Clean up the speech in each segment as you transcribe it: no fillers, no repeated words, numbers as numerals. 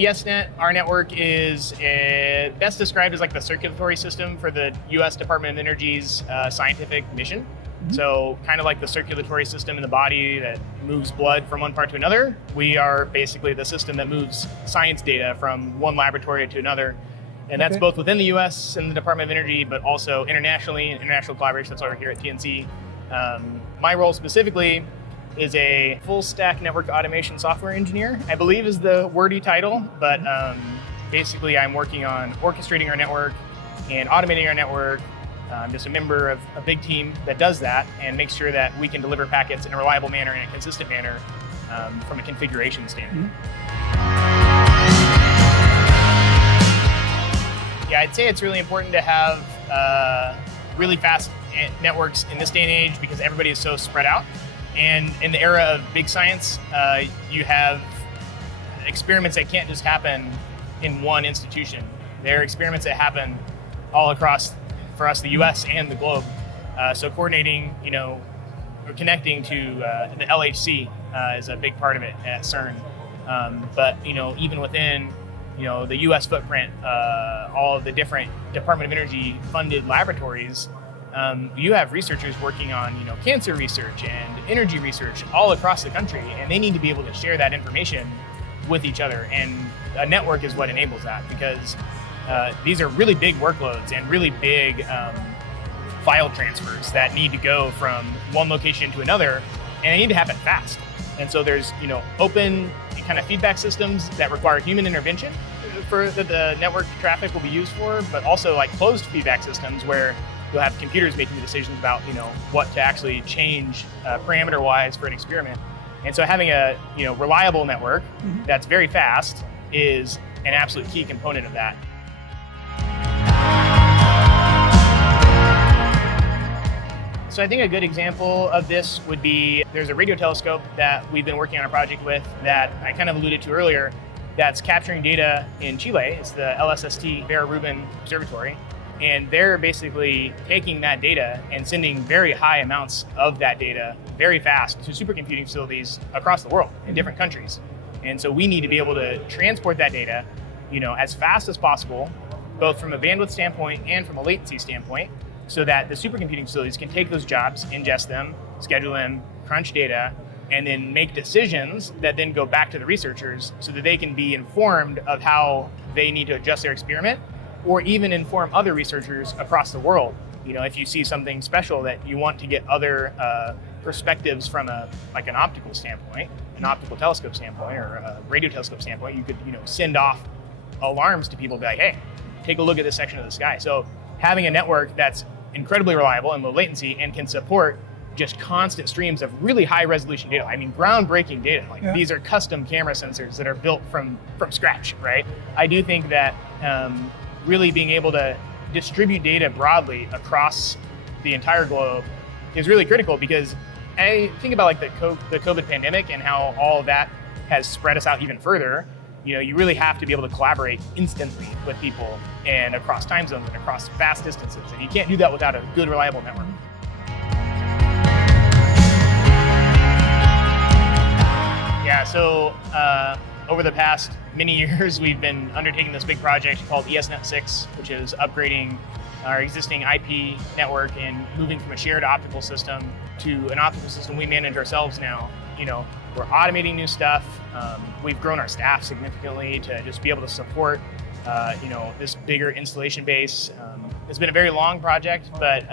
ESnet, our network is best described as like the circulatory system for the U.S. Department of Energy's scientific mission. So kind of like the circulatory system in the body that moves blood from one part to another, we are basically the system that moves science data from one laboratory to another. And that's both within the US and the Department of Energy, but also internationally, international collaboration. That's why we're here at TNC. My role specifically is a full stack network automation software engineer, I believe is the wordy title, but basically I'm working on orchestrating our network and automating our network. I'm just a member of a big team that does that and makes sure that we can deliver packets in a reliable manner and a consistent manner from a configuration standpoint. Yeah, I'd say it's really important to have really fast networks in this day and age because everybody is so spread out. And in the era of big science, you have experiments that can't just happen in one institution. There are experiments that happen all across, for us, the US and the globe. So coordinating, or connecting to the LHC is a big part of it at CERN. But even within the US footprint, all of the different Department of Energy funded laboratories, you have researchers working on cancer research and energy research all across the country, and they need to be able to share that information with each other. And a network is what enables that, because these are really big workloads and really big file transfers that need to go from one location to another, and they need to happen fast. And so there's open kind of feedback systems that require human intervention for that the network traffic will be used for, but also like closed feedback systems where you'll have computers making the decisions about what to actually change parameter-wise for an experiment. And so having a reliable network that's very fast is an absolute key component of that. So I think a good example of this would be, there's a radio telescope that we've been working on a project with that I kind of alluded to earlier that's capturing data in Chile. It's the LSST Vera Rubin Observatory. And they're basically taking that data and sending very high amounts of that data very fast to supercomputing facilities across the world in different countries. And so we need to be able to transport that data, as fast as possible, both from a bandwidth standpoint and from a latency standpoint, so that the supercomputing facilities can take those jobs, ingest them, schedule them, crunch data, and then make decisions that then go back to the researchers so that they can be informed of how they need to adjust their experiment, or even inform other researchers across the world. If you see something special that you want to get other perspectives from an optical standpoint, an optical telescope standpoint, or a radio telescope standpoint, you could send off alarms to people, be like, hey, take a look at this section of the sky. So having a network that's incredibly reliable and low latency and can support just constant streams of really high resolution data. I mean, groundbreaking data. These are custom camera sensors that are built from scratch, right? I do think that really being able to distribute data broadly across the entire globe is really critical, because I think about the COVID pandemic and how all of that has spread us out even further. You really have to be able to collaborate instantly with people and across time zones and across vast distances. And you can't do that without a good, reliable network. Yeah, so over the past many years, we've been undertaking this big project called ESnet 6, which is upgrading our existing IP network and moving from a shared optical system to an optical system we manage ourselves now. We're automating new stuff. We've grown our staff significantly to just be able to support this bigger installation base. It's been a very long project, but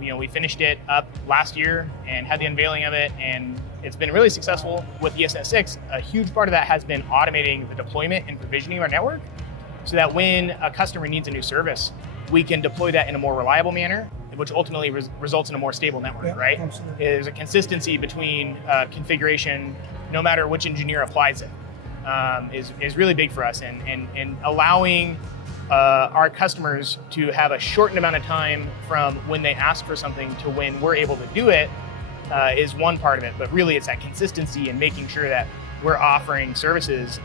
we finished it up last year and had the unveiling of it, and it's been really successful with ESnet 6. A huge part of that has been automating the deployment and provisioning of our network, so that when a customer needs a new service, we can deploy that in a more reliable manner, which ultimately results in a more stable network, right? Absolutely. There's a consistency between configuration, no matter which engineer applies it, is really big for us. And allowing our customers to have a shortened amount of time from when they ask for something to when we're able to do it is one part of it. But really it's that consistency and making sure that we're offering services,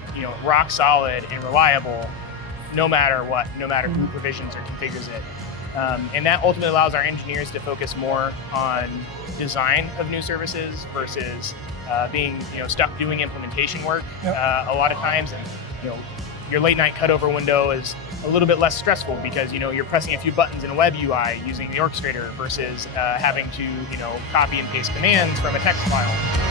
rock solid and reliable, no matter what, no matter who provisions or configures it. And that ultimately allows our engineers to focus more on design of new services versus being stuck doing implementation work a lot of times. And your late night cutover window is a little bit less stressful because you're pressing a few buttons in a web UI using the orchestrator versus having to copy and paste commands from a text file.